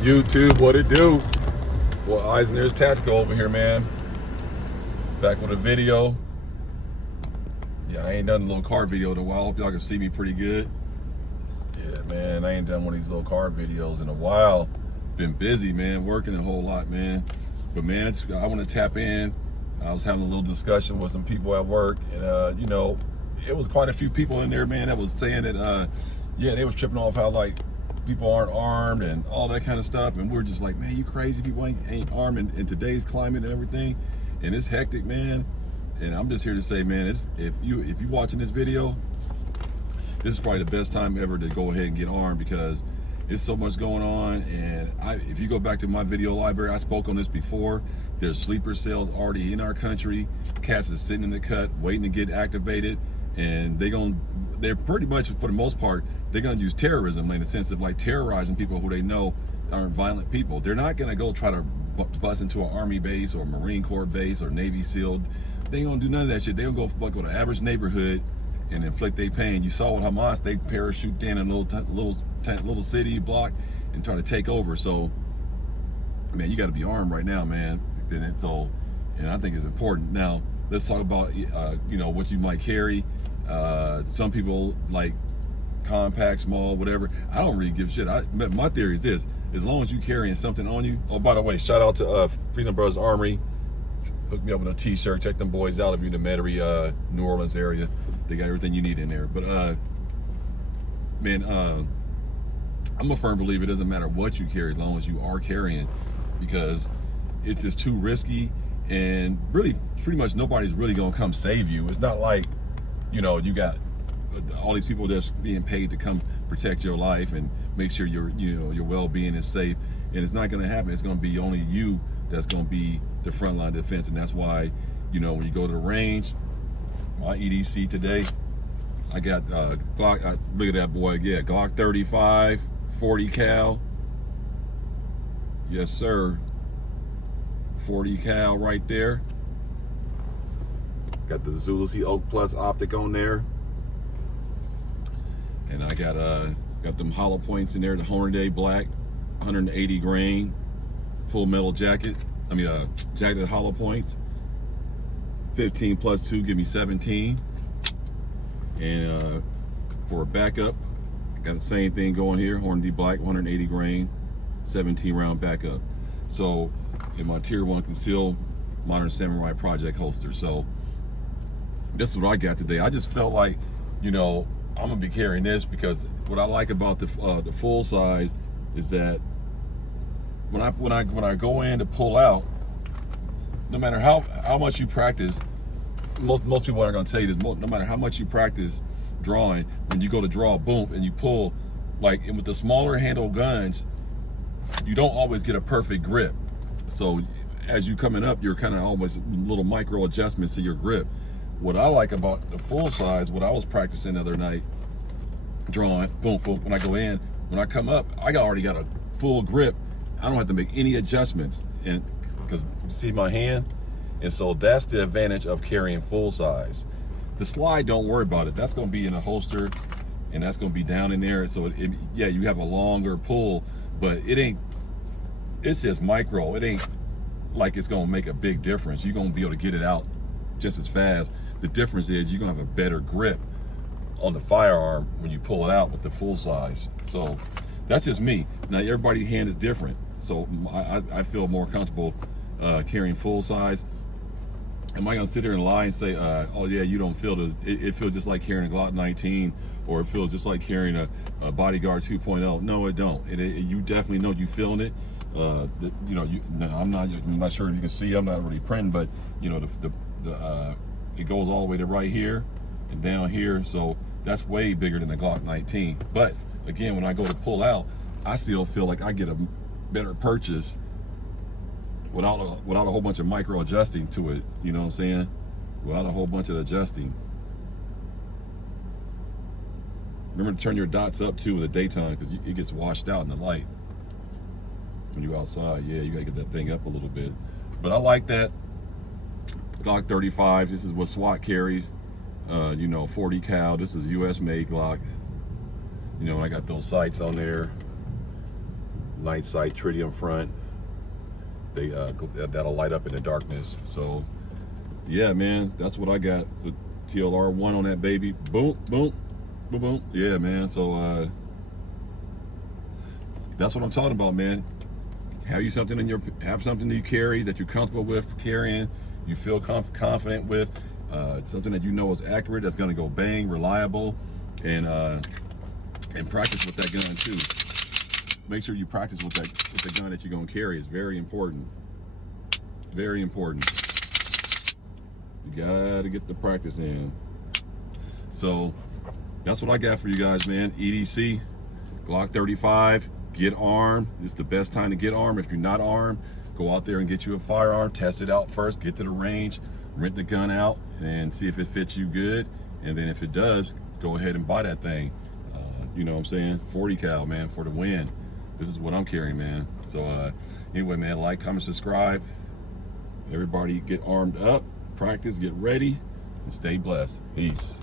YouTube, what it do? Well, Eisner's Tactical over here, man. Back with a video. Yeah, I ain't done a little car video in a while. Hope y'all can see me pretty good. Yeah, man, I ain't done one of these little car videos in a while. Been busy, man, working a whole lot, man. But man, I want to tap in. I was having a little discussion with some people at work, and it was quite a few people in there, man, that was saying that, yeah, they was tripping off how like people aren't armed and all that kind of stuff, and we're just like, man, you crazy, people ain't armed in today's climate and everything, and it's hectic, man. And I'm just here to say, man, if you watching this video, this is probably the best time ever to go ahead and get armed, because it's so much going on. And if you go back to my video library, I spoke on this before. There's sleeper cells already in our country. Cats are sitting in the cut waiting to get activated, and they're pretty much, for the most part, they're gonna use terrorism in the sense of like terrorizing people who they know aren't violent people. They're not gonna go try to bust into an Army base or a Marine Corps base or Navy SEAL. They ain't gonna do none of that shit. They gonna go fuck with an average neighborhood and inflict their pain. You saw with Hamas, they parachute in a little city block and try to take over. So, man, you got to be armed right now, man. And I think it's important. Now, let's talk about what you might carry. Some people like compact, small, whatever. I don't really give a shit. My theory is this: as long as you carrying something on you. Oh, by the way, shout out to Freedom Brothers Armory. Hook me up with a t-shirt. Check them boys out if you're in the Metairie, New Orleans area. They got everything you need in there. But man, I'm a firm believer it doesn't matter what you carry as long as you are carrying, because it's just too risky, and really pretty much nobody's really gonna come save you. It's not like, you got all these people that's being paid to come protect your life and make sure your well-being is safe, and it's not gonna happen. It's gonna be only you that's gonna be the frontline defense. And that's why, when you go to the range, my EDC today, I got Glock. Look at that boy, yeah, Glock 35, 40 cal. Yes, sir. 40 cal right there. Got the Zulu C Oak Plus optic on there, and I got them hollow points in there. The Hornady Black, 180 grain, full metal jacket. Jacket hollow points. 15 plus 2 give me 17. And for a backup, I got the same thing going here. Hornady Black, 180 grain, 17 round backup. So in my tier 1 concealed Modern Samurai Project holster. So this is what I got today. I just felt like, I'm gonna be carrying this, because what I like about the full size is that when I go in to pull out, no matter how much you practice, most people are going to tell you this, no matter how much you practice drawing, when you go to draw, boom, and you pull, like, and with the smaller handle guns, you don't always get a perfect grip. So as you coming up, you're kind of almost little micro adjustments to your grip. What I like about the full size, what I was practicing the other night, drawing, boom, boom, when I go in, when I come up, I already got a full grip. I don't have to make any adjustments, and because you see my hand. And so that's the advantage of carrying full size. The slide, don't worry about it. That's going to be in a holster, and that's going to be down in there. So yeah, you have a longer pull, but it's just micro. It ain't like it's going to make a big difference. You're going to be able to get it out just as fast. The difference is you're going to have a better grip on the firearm when you pull it out with the full size. So that's just me. Now, everybody's hand is different. So I feel more comfortable carrying full size. Am I gonna sit there and lie and say, oh yeah, you don't feel this? It feels just like carrying a Glock 19, or it feels just like carrying a Bodyguard 2.0. No, it don't. You definitely know you feeling it. I'm not sure if you can see. I'm not really printing, but it goes all the way to right here and down here. So that's way bigger than the Glock 19. But again, when I go to pull out, I still feel like I get a better purchase without a whole bunch of micro adjusting to it. You know what I'm saying? Without a whole bunch of adjusting. Remember to turn your dots up too in the daytime, because it gets washed out in the light when you're outside. Yeah, you gotta get that thing up a little bit. But I like that Glock 35. This is what SWAT carries. 40 cal. This is US made Glock. I got those sights on there. night sight tritium front. They that'll light up in the darkness. So yeah, man, that's what I got with TLR1 on that baby. Boom, boom, boom, boom. Yeah, man. So that's what I'm talking about, man. Have something that you carry that you're comfortable with carrying, you feel confident with, something that you know is accurate, that's gonna go bang, reliable, and practice with that gun too. Make sure you practice with the gun that you're gonna carry. It's very important. Very important. You gotta get the practice in. So that's what I got for you guys, man. EDC, Glock 35. Get armed. It's the best time to get armed. If you're not armed, go out there and get you a firearm. Test it out first. Get to the range, rent the gun out, and see if it fits you good. And then if it does, go ahead and buy that thing. You know what I'm saying? 40 cal, man, for the win. This is what I'm carrying, man. So anyway, man, like, comment, subscribe. Everybody get armed up, practice, get ready, and stay blessed. Peace.